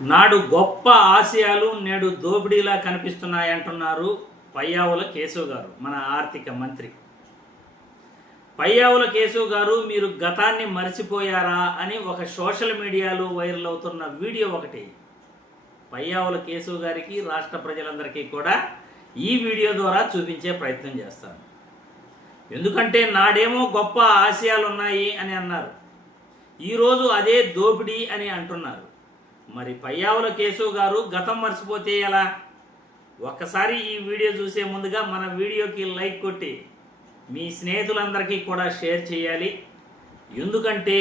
నాడు గొప్ప ఆశయాలు నేడు దోపిడీలా కనిపిస్తున్నాయంటున్నారు పయ్యావుల కేశవ్ గారు మన ఆర్థిక మంత్రి. పయ్యావుల కేశవ్ గారు మీరు గతాన్ని మర్చిపోయారా అని ఒక సోషల్ మీడియాలో వైరల్ అవుతున్న వీడియో ఒకటి. పయ్యావుల కేశవ్ గారికి రాష్ట్ర ప్రజలందరికీ కూడా ఈ వీడియో ద్వారా చూపించే ప్రయత్నం చేస్తాను. ఎందుకంటే నాడేమో గొప్ప ఆశయాలు ఉన్నాయి అని అన్నారు. ఈరోజు అదే దోపిడీ అని అంటున్నారు. మరి పయ్యావుల కేశవ్ గారు గతం మర్చిపోతే ఎలా? ఒక్కసారి ఈ వీడియో చూసే ముందుగా మన వీడియోకి లైక్ కొట్టి మీ స్నేహితులందరికీ కూడా షేర్ చేయాలి. ఎందుకంటే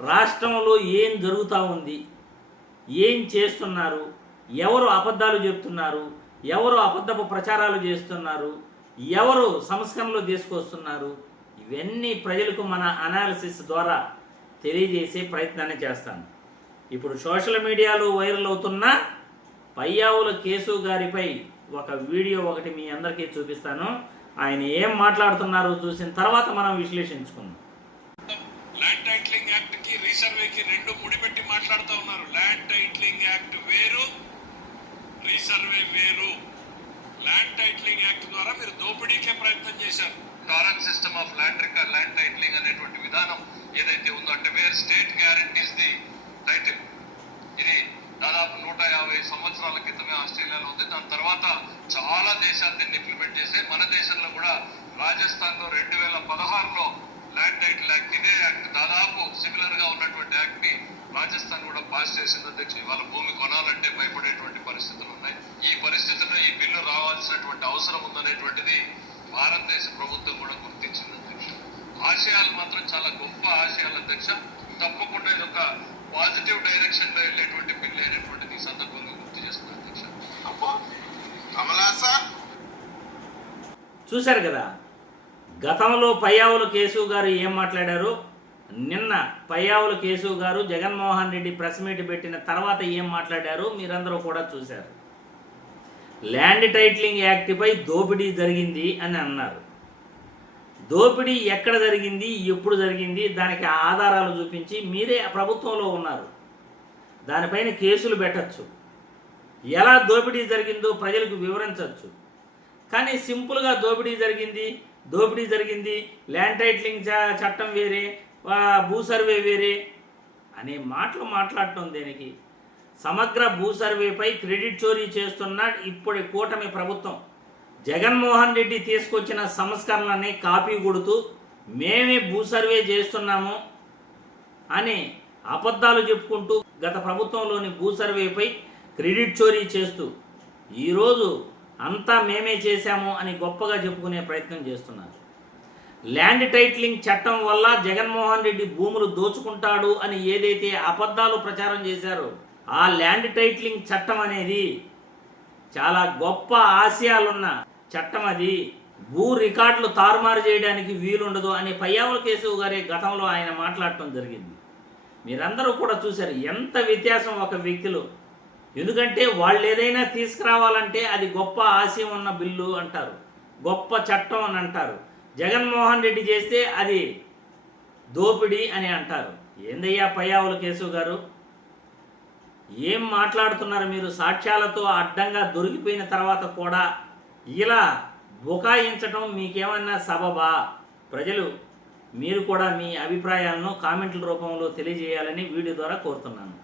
రాష్ట్రంలో ఏం జరుగుతూ ఉంది ఏం చేస్తున్నారు ఎవరు అబద్ధాలు చెప్తున్నారు ఎవరు అబద్ధపు ప్రచారాలు చేస్తున్నారు ఎవరు సంస్కరణలు తీసుకొస్తున్నారు ఇవన్నీ ప్రజలకు మన అనాలిసిస్ ద్వారా తెలియజేసే ప్రయత్నాన్ని చేస్తాను. ఇప్పుడు సోషల్ మీడియాలో వైరల్ అవుతున్న పయ్యావుల కేసు గారిపై ఒక వీడియో ఒకటి మీ అందరికీ చూపిస్తాను. ఆయన ఏం మాట్లాడుతున్నారో చూసిన తర్వాత మనం విశ్లేషించుకుందాం. ల్యాండ్ టైటిలింగ్ యాక్ట్కి రీసర్వేకి రెండు ముడిపెట్టి మాట్లాడుతూ ఉన్నారు. ల్యాండ్ టైటిలింగ్ యాక్ట్ వేరు రీసర్వే వేరు. ల్యాండ్ టైటిలింగ్ యాక్ట్ ద్వారా మీరు దోపిడీకే ప్రయత్నం చేశారు. System of land record land titling అనేటువంటి విధానం ఏదైతే ఉందో అంటే where state guarantees the title ఇది దాదాపు నూట యాభై సంవత్సరాల క్రితమే ఆస్ట్రేలియాలో ఉంది. దాని తర్వాత చాలా దేశాలు దీన్ని ఇంప్లిమెంట్ చేశాయి మన దేశంలో కూడా రాజస్థాన్లో రెండు వేల పదహారులో ల్యాండ్ టైటిల్ యాక్ట్ ఇదే యాక్ట్ దాదాపు సిమిలర్గా ఉన్నటువంటి యాక్ట్ని రాజస్థాన్ కూడా పాస్ చేసింది. అధ్యక్షులు ఇవాళ భూమి కొనాలంటే భయపడేటువంటి పరిస్థితులు ఉన్నాయి. ఈ పరిస్థితుల్లో ఈ బిల్లు రావాల్సినటువంటి అవసరం ఉందనేటువంటిది భారతదేశ ప్రభుత్వం కూడా గుర్తించింది. అధ్యక్ష ఆశయాలు మాత్రం చాలా గొప్ప ఆశయాలు. అధ్యక్ష తప్పకుండా ఇది ఒక పాజిటివ్ డైరెక్షన్లో వెళ్ళేటువంటి బిల్లు అయినటువంటిది ఈ సందర్భంగా గుర్తు చేస్తున్నాను అధ్యక్ష. అబ్బో కమలా సార్. చూశారు కదా గతంలో పయ్యావుల కేశవ్ గారు ఏం మాట్లాడారు? నిన్న పయ్యావుల కేశవ్ గారు జగన్మోహన్ రెడ్డి ప్రెస్ మీట్ పెట్టిన తర్వాత ఏం మాట్లాడారు? మీరందరూ కూడా చూశారు. ల్యాండ్ టైటిలింగ్ యాక్ట్పై దోపిడీ జరిగింది అని అన్నారు. దోపిడీ ఎక్కడ జరిగింది ఎప్పుడు జరిగింది దానికి ఆధారాలు చూపించి మీరే ప్రభుత్వంలో ఉన్నారు. దానిపైన కేసులు పెట్టచ్చు. ఎలా దోపిడీ జరిగిందో ప్రజలకు వివరించవచ్చు కానీ సింపుల్గా దోపిడీ జరిగింది దోపిడీ జరిగింది ల్యాండ్ టైటిలింగ్ చ- చట్టం వేరే భూ సర్వే వేరే అనే మాటలు మాట్లాడటం దేనికి? సమగ్ర భూ సర్వేపై క్రెడిట్ చోరీ చేస్తున్న ఇప్పటి కూటమి ప్రభుత్వం. జగన్మోహన్ రెడ్డి తీసుకొచ్చిన సంస్కరణలని కాపీ కొడుతూ మేమే భూ సర్వే చేస్తున్నాము అని అబద్ధాలు చెప్పుకుంటూ గత ప్రభుత్వంలోని భూ సర్వేపై క్రెడిట్ చోరీ చేస్తూ ఈరోజు అంతా మేమే చేశాము అని గొప్పగా చెప్పుకునే ప్రయత్నం చేస్తున్నారు. ల్యాండ్ టైటిలింగ్ చట్టం వల్ల జగన్మోహన్ రెడ్డి భూములు దోచుకుంటాడు అని ఏదైతే అబద్ధాలు ప్రచారం చేశారో ఆ ల్యాండ్ టైటిలింగ్ చట్టం అనేది చాలా గొప్ప ఆశయాలున్న చట్టం అది. భూ రికార్డులు తారుమారు చేయడానికి వీలుండదు అని పయ్యావుల కేశవ్ గారి గతంలో ఆయన మాట్లాడటం జరిగింది. మీరందరూ కూడా చూశారు ఎంత వ్యత్యాసం ఒక వ్యక్తిలో. ఎందుకంటే వాళ్ళు ఏదైనా తీసుకురావాలంటే అది గొప్ప ఆశయం ఉన్న బిల్లు అంటారు. గొప్ప చట్టం అని అంటారు. జగన్మోహన్ రెడ్డి చేస్తే అది దోపిడీ అని అంటారు. ఏందయ్యా పయ్యావుల కేశవ్ గారు? ఏం మాట్లాడుతున్నారు మీరు? సాక్ష్యాలతో అడ్డంగా దొరికిపోయిన తర్వాత కూడా ఇలా బుకాయించటం మీకేమన్నా సబబా? ప్రజలు మీరు కూడా మీ అభిప్రాయాలను కామెంట్ల రూపంలో తెలియజేయాలని వీడియో ద్వారా కోరుతున్నాను.